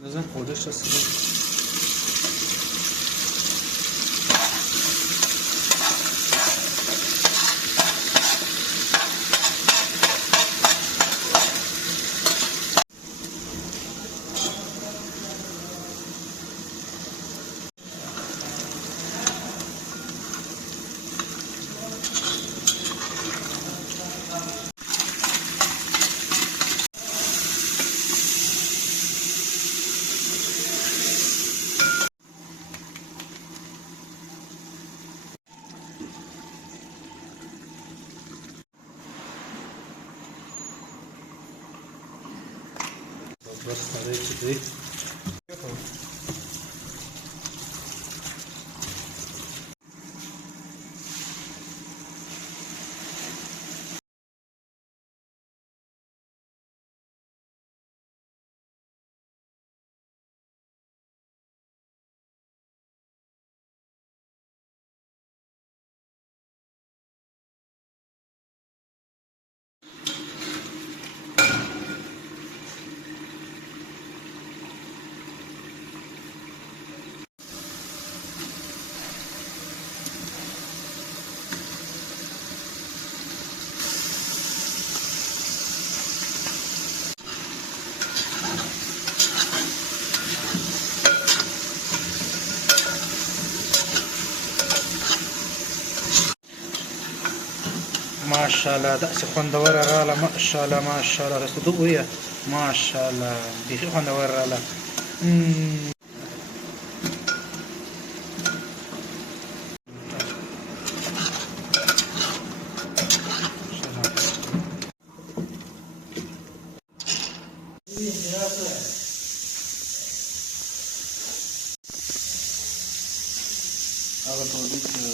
لازم خودش رسید. بس طريقة دي ما شاء الله دأس خوندور رالا ما شاء الله ما شاء الله رسدو ويا ما شاء الله بيخي خوندور رالا هذا